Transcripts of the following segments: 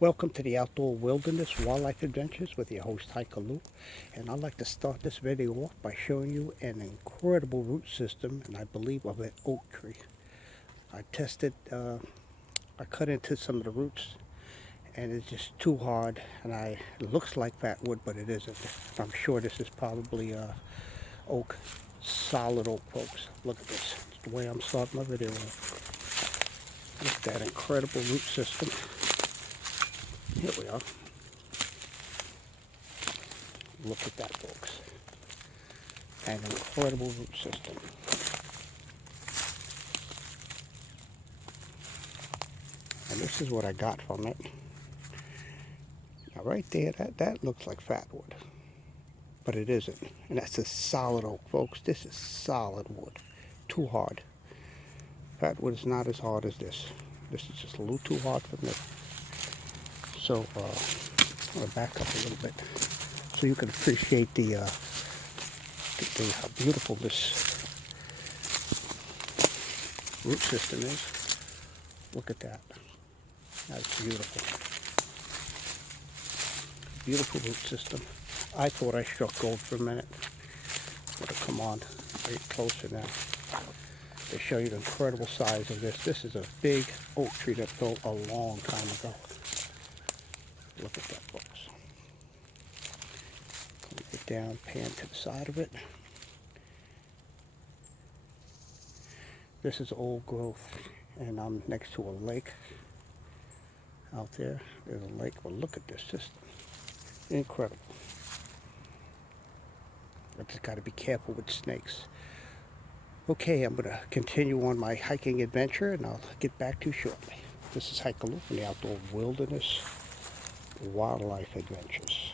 Welcome to the Outdoor Wilderness Wildlife Adventures with your host Hiker Lou, and I'd like to start this video off by showing you an incredible root system, and I believe of an oak tree. I tested, I cut into some of the roots, and it's just too hard, and it looks like fatwood, but it isn't. I'm sure this is probably oak, solid oak, folks. Look at this. It's the way I'm starting my video off. Look at that incredible root system. Here we are. Look at that, folks. An incredible root system. And this is what I got from it. Now right there, that looks like fatwood. But it isn't. And that's a solid oak, folks. This is solid wood. Too hard. Fatwood is not as hard as this. This is just a little too hard for me. So I'm going to back up a little bit so you can appreciate how beautiful this root system is. Look at that. That's beautiful. Beautiful root system. I thought I struck gold for a minute. I'm going to come on very closer now to show you the incredible size of this. This is a big oak tree that fell a long time ago. Look at that, folks. Get down, pan to the side of it. This is old growth, and I'm next to a lake out there. There's a lake. Well, look at this system. Incredible. I just got to be careful with snakes. Okay, I'm going to continue on my hiking adventure, and I'll get back to you shortly. This is Hiker Lou from the Outdoor Wilderness Wildlife Adventures.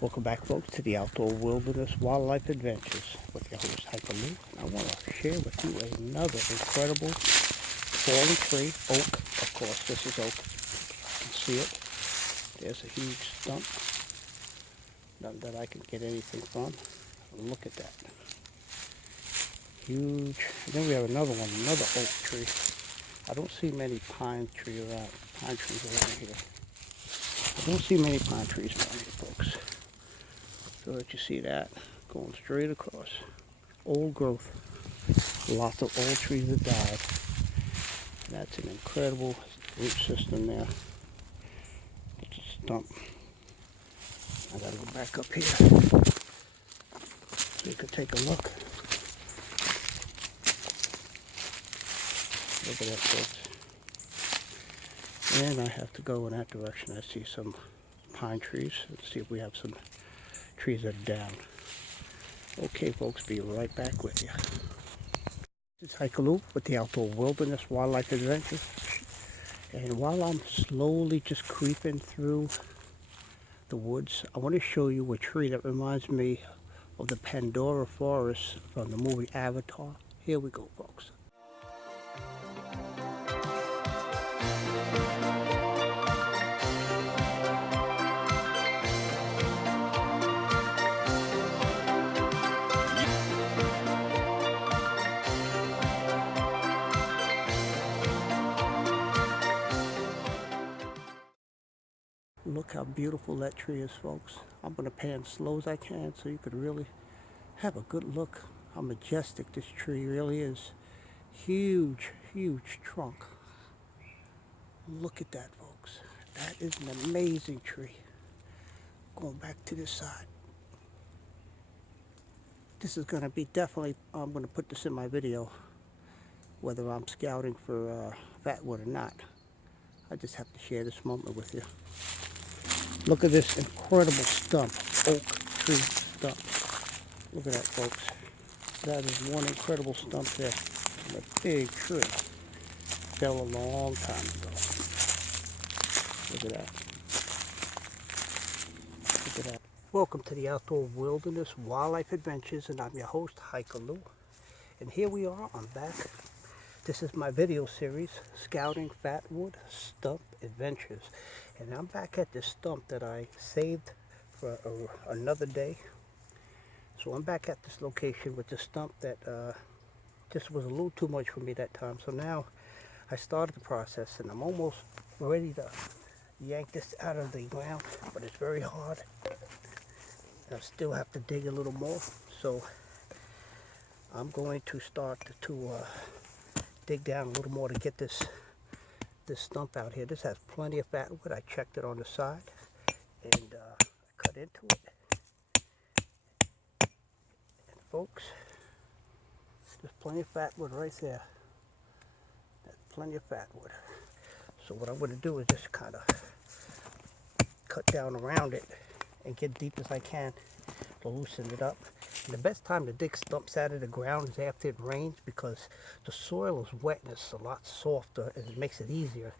Welcome back, folks, to the Outdoor Wilderness Wildlife Adventures with your host Hiker Lou. I want to share with you another incredible fallen tree, oak. Of course, this is oak. You can see it. There's a huge stump. Nothing that I can get anything from. Look at that. Huge. And then we have another one, another oak tree. I don't see many pine trees around here. I don't see many pine trees around here, folks. So that you see that going straight across. Old growth. Lots of old trees that died. And that's an incredible root system there. It's a stump. I gotta go back up here so you can take a look. Look at that, folks. And I have to go in that direction. I see some pine trees. Let's see if we have some trees that are down. Okay, folks, be right back with you. This is Hiker Lou with the Outdoor Wilderness Wildlife Adventures. And while I'm slowly just creeping through the woods, I want to show you a tree that reminds me of the Pandora forest from the movie Avatar. Here we go, folks. Look how beautiful that tree is, folks. I'm going to pan slow as I can so you could really have a good look how majestic this tree really is. Huge, huge trunk. Look at that, folks. That is an amazing tree. Going back to this side. This is going to be definitely, I'm going to put this in my video, whether I'm scouting for fatwood or not. I just have to share this moment with you. Look at this incredible stump, oak tree stump. Look at that, folks. That is one incredible stump there. A big tree. Fell a long time ago. Look at that. Look at that. Welcome to the Outdoor Wilderness Wildlife Adventures, and I'm your host, Hiker Lou. And here we are, I'm back. This is my video series, Scouting Fatwood Stump Adventures. And I'm back at this stump that I saved for another day. So I'm back at this location with the stump that just was a little too much for me that time. So now I started the process and I'm almost ready to yank this out of the ground, but it's very hard. I still have to dig a little more, so I'm going to start to dig down a little more to get this stump out here. This has plenty of fatwood. I checked it on the side and I cut into it. And folks, there's plenty of fatwood right there. There's plenty of fatwood. So what I'm going to do is just kind of cut down around it and get deep as I can to loosen it up. And the best time to dig stumps out of the ground is after it rains, because the soil is wet and it's a lot softer, and it makes it easier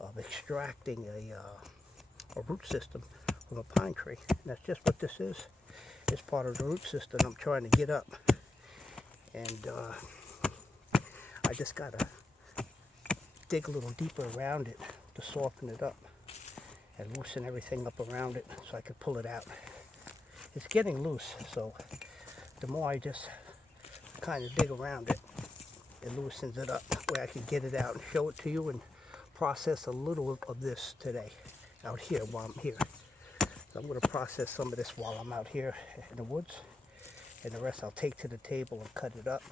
of extracting a root system from a pine tree. And that's just what this is. It's part of the root system I'm trying to get up. And I just gotta dig a little deeper around it to soften it up and loosen everything up around it so I can pull it out. It's getting loose, so the more I just kind of dig around it, it loosens it up where I can get it out and show it to you and process a little of this today out here while I'm here. So I'm going to process some of this while I'm out here in the woods, and the rest I'll take to the table and cut it up.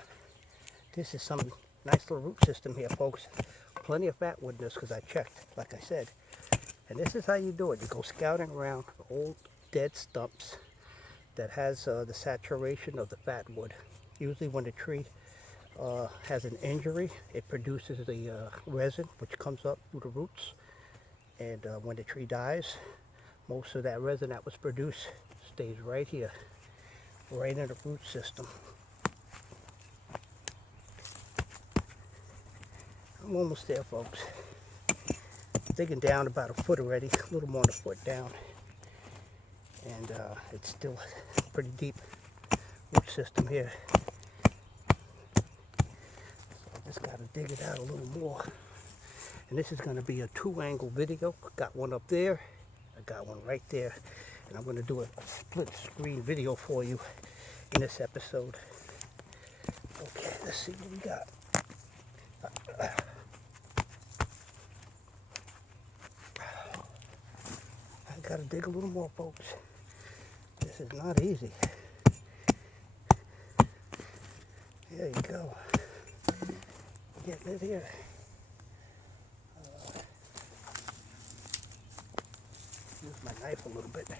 This is some nice little root system here, folks. Plenty of fatwood in this because I checked, like I said. And this is how you do it. You go scouting around old dead stumps that has the saturation of the fatwood. Usually when the tree has an injury, it produces the resin which comes up through the roots. And when the tree dies, most of that resin that was produced stays right here, right in the root system. I'm almost there, folks. Digging down about a foot already, a little more than a foot down. And it's still pretty deep root system here. So I just gotta dig it out a little more. And this is gonna be a 2-angle video. Got one up there, I got one right there. And I'm gonna do a split screen video for you in this episode. Okay, let's see what we got. I gotta dig a little more, folks. This is not easy. There you go. Getting it here. Use my knife a little bit to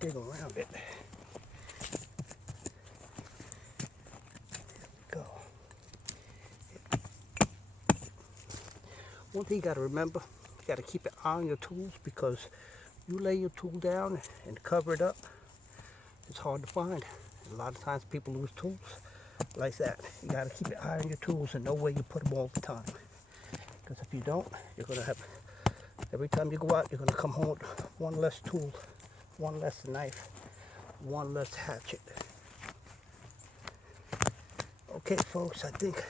dig around it. There we go. One thing you gotta remember, you gotta keep an eye on your tools, because you lay your tool down and cover it up, it's hard to find. And a lot of times people lose tools like that. You gotta keep an eye on your tools and know where you put them all the time. Because if you don't, you're gonna have, every time you go out, you're gonna come home with one less tool, one less knife, one less hatchet. Okay, folks, I think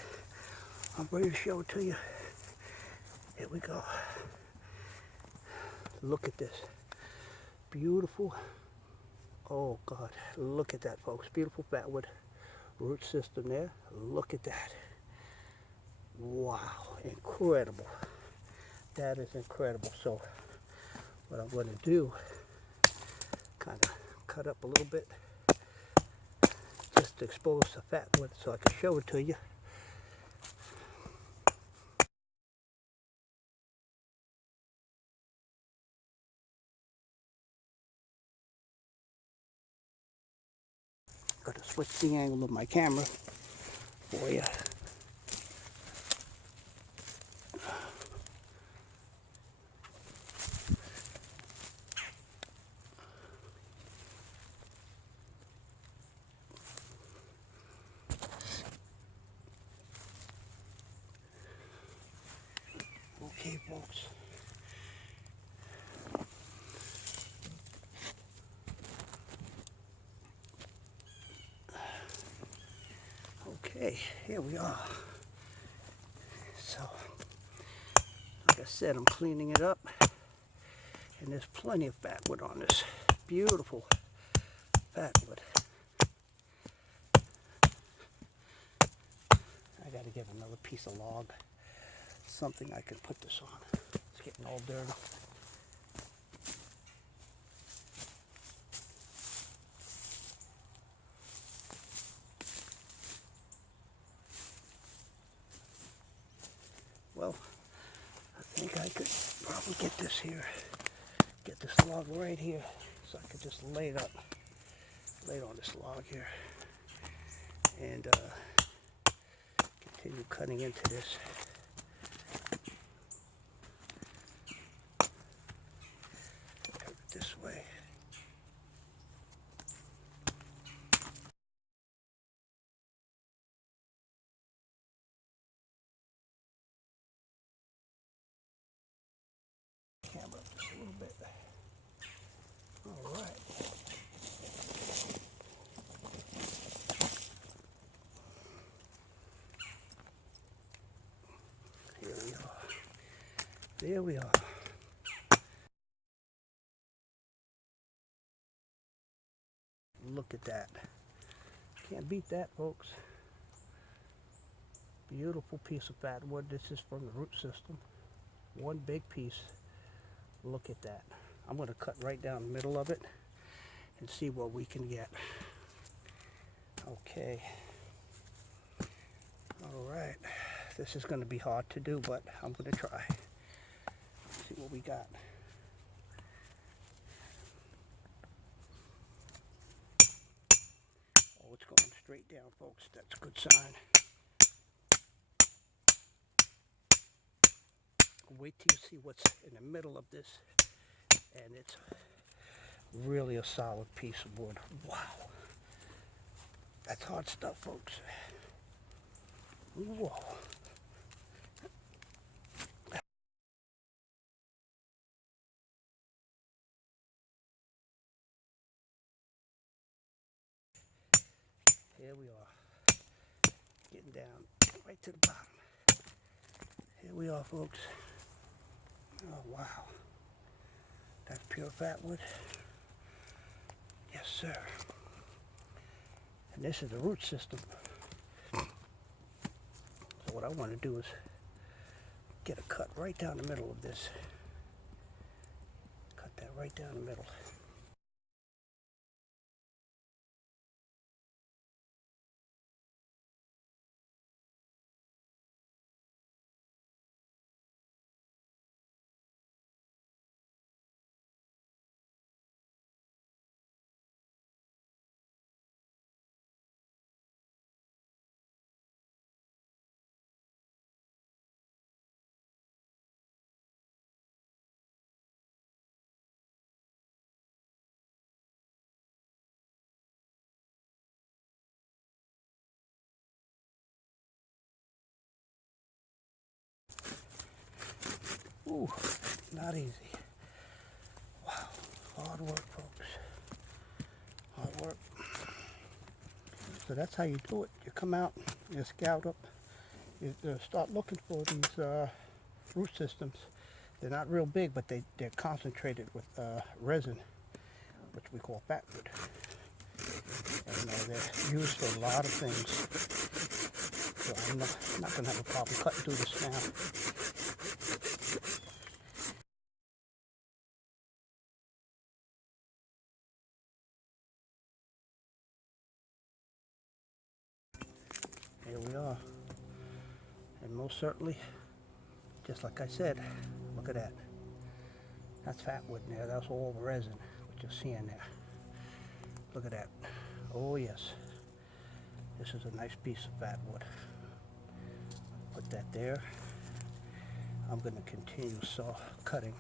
I'm ready to show it to you. Here we go. Look at this. Beautiful. Oh God, look at that, folks. Beautiful fatwood root system there. Look at that. Wow, incredible. That is incredible. So what I'm going to do, kind of cut up a little bit just to expose the fatwood so I can show it to you. Got to switch the angle of my camera for you. Okay, folks. Okay, here we are. So, like I said, I'm cleaning it up, and there's plenty of fatwood on this. Beautiful fatwood. I gotta get another piece of log something I can put this on. It's getting all dirty. Well, I think I could probably get this here, get this log right here, so I could just lay it up, lay it on this log here, and continue cutting into this. Cut it this way. Camera up just a little bit. All right. Here we are. There we are. Look at that. Can't beat that, folks. Beautiful piece of fatwood. This is from the root system. One big piece. Look at that. I'm going to cut right down the middle of it and see what we can get. Okay. All right. This is going to be hard to do, but I'm going to try. See what we got. Oh, it's going straight down, folks. That's a good sign. Wait till you see what's in the middle of this, and it's really a solid piece of wood. Wow. That's hard stuff, folks. Whoa. Here we are, getting down right to the bottom. Here we are, folks. Oh, wow. That's pure fatwood. Yes, sir. And this is the root system. So what I want to do is get a cut right down the middle of this. Cut that right down the middle. Ooh, not easy. Wow, hard work, folks. Hard work. So that's how you do it. You come out, you scout up, you start looking for these root systems. They're not real big, but they're concentrated with resin, which we call fatwood. And they're used for a lot of things. So I'm not going to have a problem cutting through this now. Here we are. And most certainly, just like I said, look at that. That's fatwood in there. That's all the resin, what you're seeing there. Look at that. Oh yes. This is a nice piece of fatwood. Put that there. I'm going to continue cutting.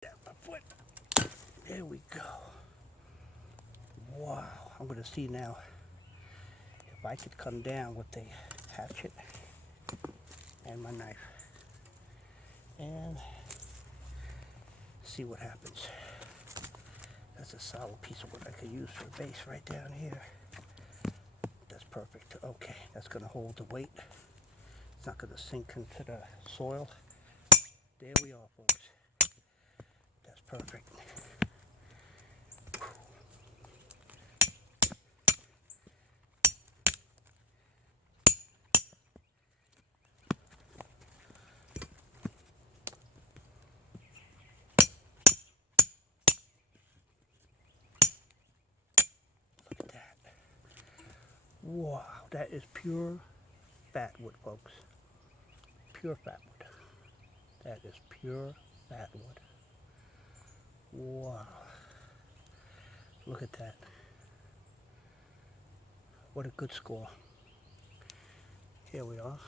Down my foot. There we go. Wow. I'm going to see now if I could come down with the hatchet and my knife and see what happens. That's a solid piece of wood I could use for a base right down here. That's perfect. Okay, that's going to hold the weight. It's not going to sink into the soil. There we are, folks. That's perfect. Wow, that is pure fatwood, folks. Pure fatwood. That is pure fatwood. Wow. Look at that. What a good score. Here we are.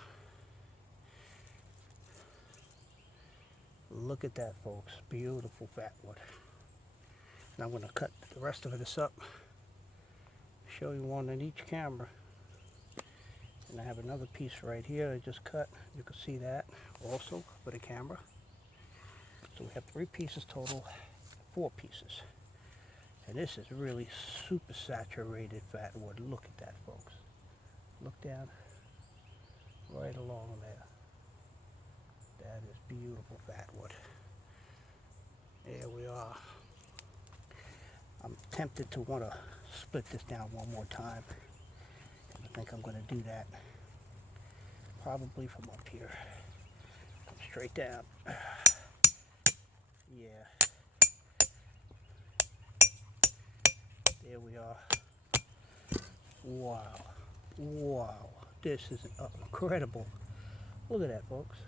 Look at that, folks. Beautiful fatwood. And I'm going to cut the rest of this up. Show you one in each camera. And I have another piece right here I just cut. You can see that also with a camera. So we have 3 pieces total, 4 pieces. And this is really super saturated fatwood. Look at that, folks. Look down right along there. That is beautiful fatwood. There we are. I'm tempted to want to split this down one more time. I think I'm going to do that. Probably from up here. Come straight down. Yeah. There we are. Wow. Wow. This is incredible. Look at that, folks.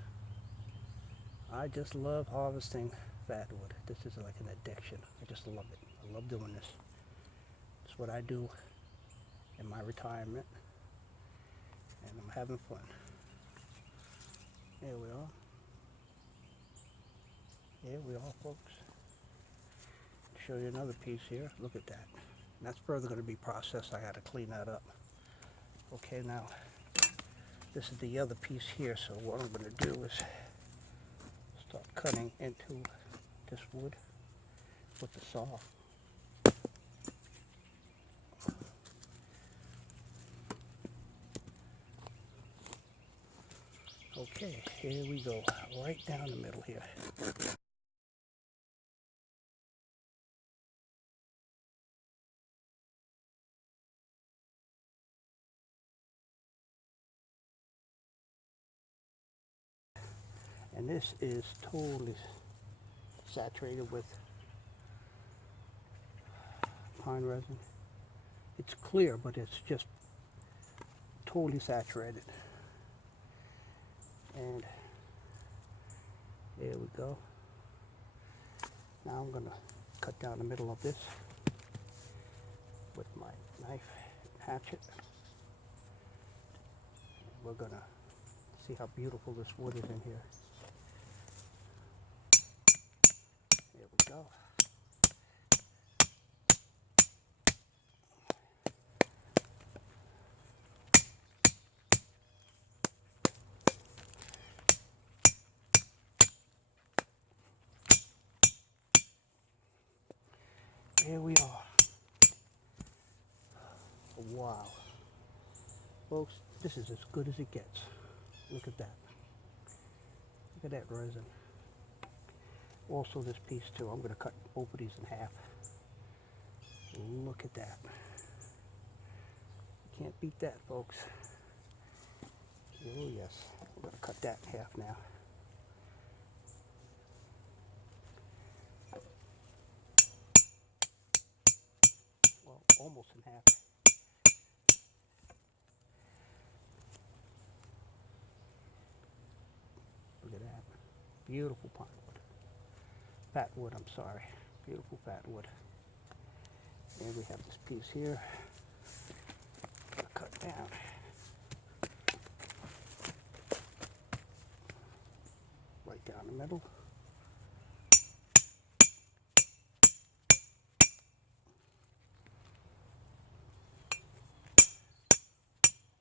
I just love harvesting fatwood. This is like an addiction. I just love it. I love doing this. It's what I do in my retirement. And I'm having fun. There we are. There we are, folks. Show you another piece here. Look at that. And that's further going to be processed. I got to clean that up. Okay, now this is the other piece here. So what I'm going to do is start cutting into this wood with the saw. Okay, here we go. Right down the middle here. And this is totally saturated with pine resin. It's clear, but it's just totally saturated. And there we go. Now I'm gonna cut down the middle of this with my knife and hatchet. We're gonna see how beautiful this wood is in here. There we go. Here we are. Wow. Folks, this is as good as it gets. Look at that. Look at that resin. Also this piece too. I'm going to cut both of these in half. Look at that. You can't beat that, folks. Oh yes. I'm going to cut that in half now. Well, almost in half. Look at that. Beautiful pinewood. Fatwood, I'm sorry. Beautiful fatwood. And we have this piece here. Cut down. Right down the middle.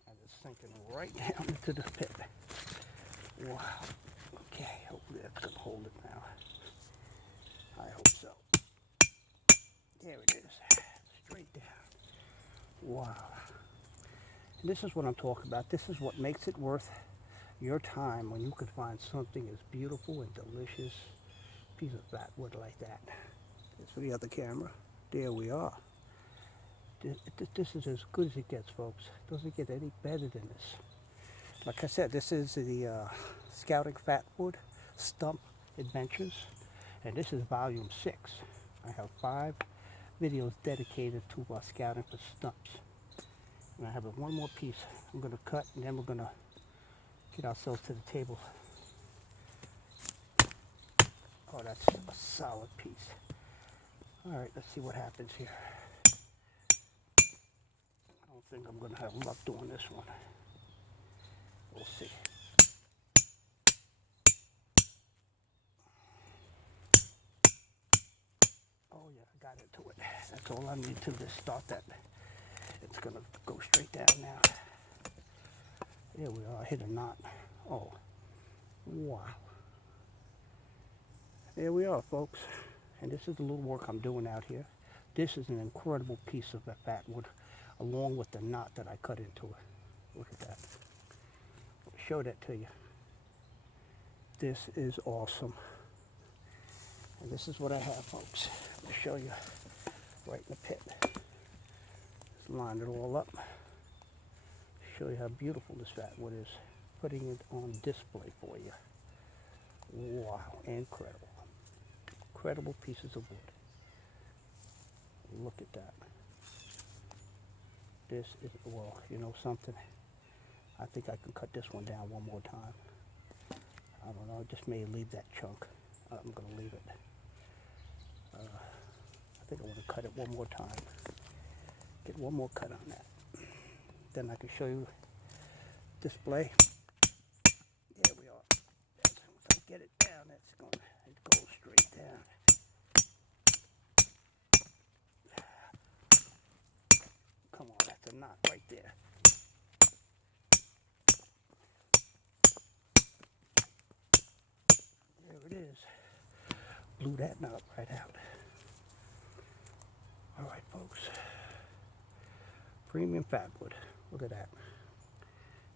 And it's sinking right down into the pit. Wow. Okay, hopefully that's going to hold it now. I hope so. There it is. Straight down. Wow. And this is what I'm talking about. This is what makes it worth your time when you can find something as beautiful and delicious piece of fatwood like that. This for the other camera. There we are. This is as good as it gets, folks. It doesn't get any better than this. Like I said, this is the Scouting Fatwood Stump Adventures, and this is volume 6. I have 5 videos dedicated to scouting for stumps. And I have one more piece I'm going to cut, and then we're going to get ourselves to the table. Oh, that's a solid piece. All right, let's see what happens here. I don't think I'm going to have luck doing this one. We'll see. Oh yeah, I got into it. That's all I need to just start that. It's going to go straight down now. There we are, I hit a knot. Oh, wow. There we are, folks. And this is the little work I'm doing out here. This is an incredible piece of that fatwood, along with the knot that I cut into it. Look at that. I'll show that to you. This is awesome. And this is what I have, folks. I'll show you right in the pit. Just line it all up. Show you how beautiful this fatwood is. Putting it on display for you. Wow, incredible. Incredible pieces of wood. Look at that. This is, well, you know something? I think I can cut this one down one more time. I don't know, I just may leave that chunk. I'm going to leave it. I think I want to cut it one more time. Get one more cut on that. Then I can show you display. There we are. Once I get it down, it goes straight down. Come on, that's a knot right there. There it is. Blew that knot right out. All right, folks. Premium fatwood. Look at that.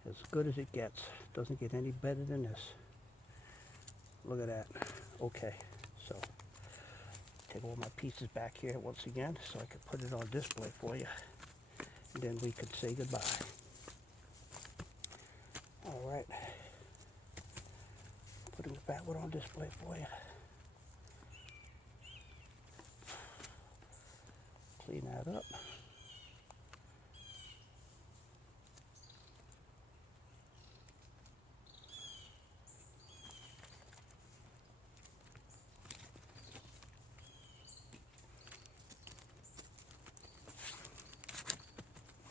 As good as it gets. Doesn't get any better than this. Look at that. Okay, so take all my pieces back here once again so I can put it on display for you. And then we could say goodbye. All right. Putting the fatwood on display for you. Clean that up.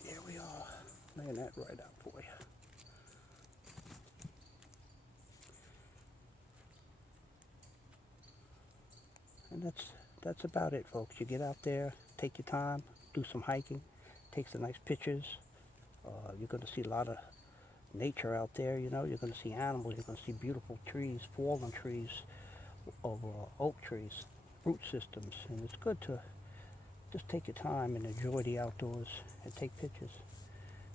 There we are. Laying that right out for you. And that's about it, folks. You get out there, take your time, do some hiking, take some nice pictures. You're going to see a lot of nature out there, you know. You're going to see animals. You're going to see beautiful trees, fallen trees of oak trees, root systems. And it's good to just take your time and enjoy the outdoors and take pictures.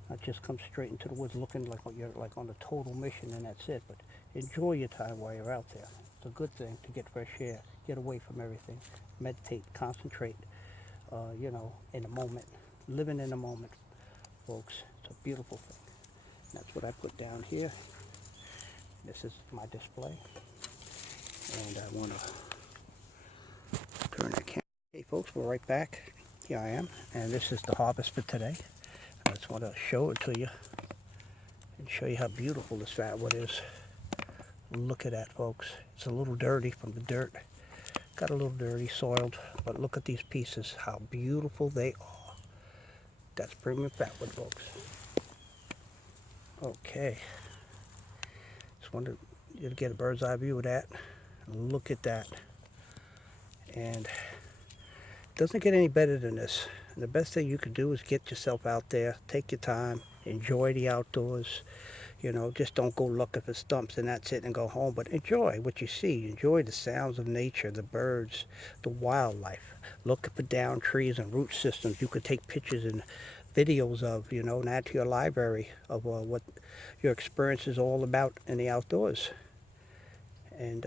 Not just come straight into the woods looking like you're like on a total mission and that's it, but enjoy your time while you're out there. It's a good thing to get fresh air, get away from everything, meditate, concentrate, you know, in the moment, living in the moment, folks. It's a beautiful thing. And that's what I put down here. This is my display. And I want to turn that camera. Hey folks, we're right back. Here I am, and this is the harvest for today. I just want to show it to you and show you how beautiful this fatwood is. Look at that, folks. It's a little dirty from the dirt. Got a little dirty, soiled, but look at these pieces, how beautiful they are. That's premium fatwood, folks. Okay. Just wanted you to get a bird's eye view of that. Look at that. And it doesn't get any better than this. And the best thing you can do is get yourself out there, take your time, enjoy the outdoors. You know, just don't go looking for stumps and that's it and go home, but enjoy what you see. Enjoy the sounds of nature, the birds, the wildlife. Look up and down trees and root systems. You could take pictures and videos of, you know, and add to your library of what your experience is all about in the outdoors. And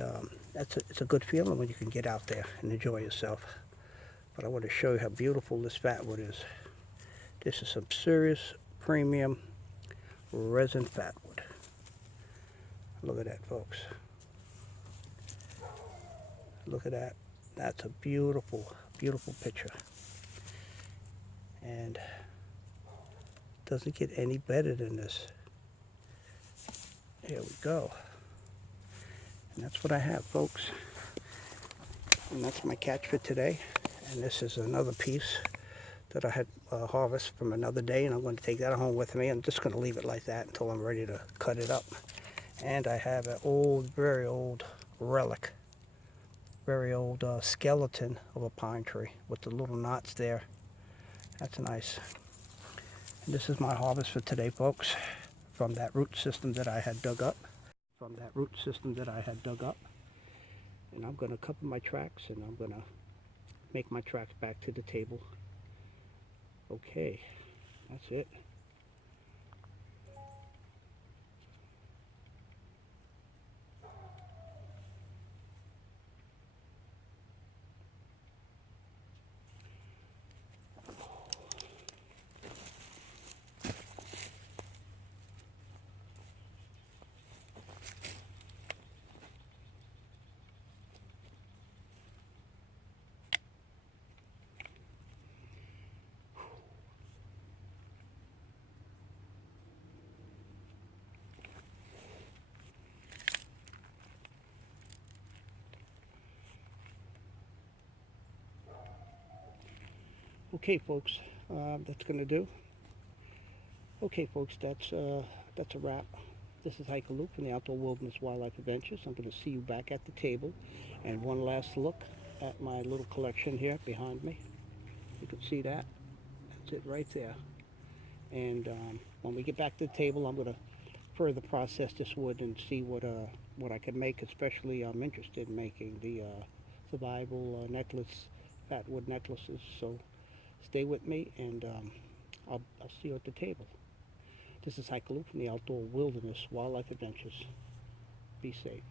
it's a good feeling when you can get out there and enjoy yourself. But I want to show you how beautiful this fatwood is. This is some serious premium resin fatwood. Look at that, folks. Look at that. That's a beautiful, beautiful picture. And Doesn't get any better than this. There we go. And that's what I have, folks. And that's my catch for today. And this is another piece that I had harvest from another day, and I'm going to take that home with me. I'm just going to leave it like that until I'm ready to cut it up. And I have an old, very old relic, very old skeleton of a pine tree with the little knots there. That's nice. And this is my harvest for today, folks, from that root system that I had dug up. And I'm going to cover my tracks, and I'm going to make my tracks back to the table. Okay, that's it. Okay, folks, that's going to do. Okay, folks, that's a wrap. This is Hiker Luke from the Outdoor Wilderness Wildlife Adventures. I'm going to see you back at the table. And one last look at my little collection here behind me. You can see that. That's it right there. And when we get back to the table, I'm going to further process this wood and see what I can make. Especially, I'm interested in making the survival necklace, fatwood necklaces. So stay with me, and I'll see you at the table. This is Hiker Luke from the Outdoor Wilderness Wildlife Adventures. Be safe.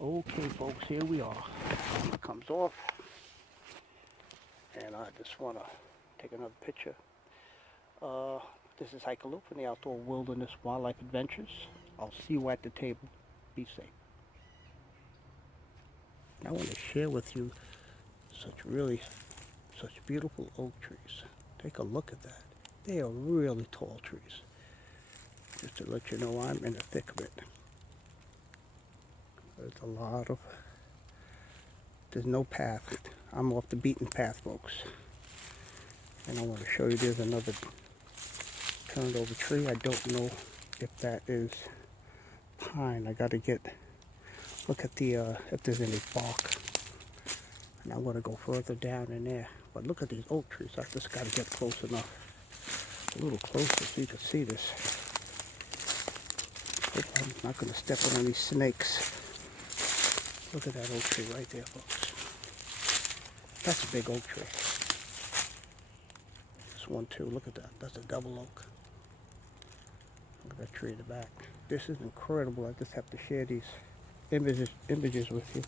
Okay, folks, here we are. It comes off, and I just want to take another picture. This is Hiker Luke from the Outdoor Wilderness Wildlife Adventures. I'll see you at the table. Be safe. I want to share with you such beautiful oak trees. Take a look at that. They are really tall trees. Just to let you know, I'm in the thick of it. There's no path. I'm off the beaten path, folks. And I want to show you, there's another turned over tree. I don't know if that is pine. I got to look at if there's any bark. And I'm going to go further down in there. But look at these oak trees. I just got to get close enough. A little closer so you can see this. Hope I'm not going to step on any snakes. Look at that oak tree right there, folks. That's a big oak tree. This one too, look at that. That's a double oak. Look at that tree in the back. This is incredible. I just have to share these images with you.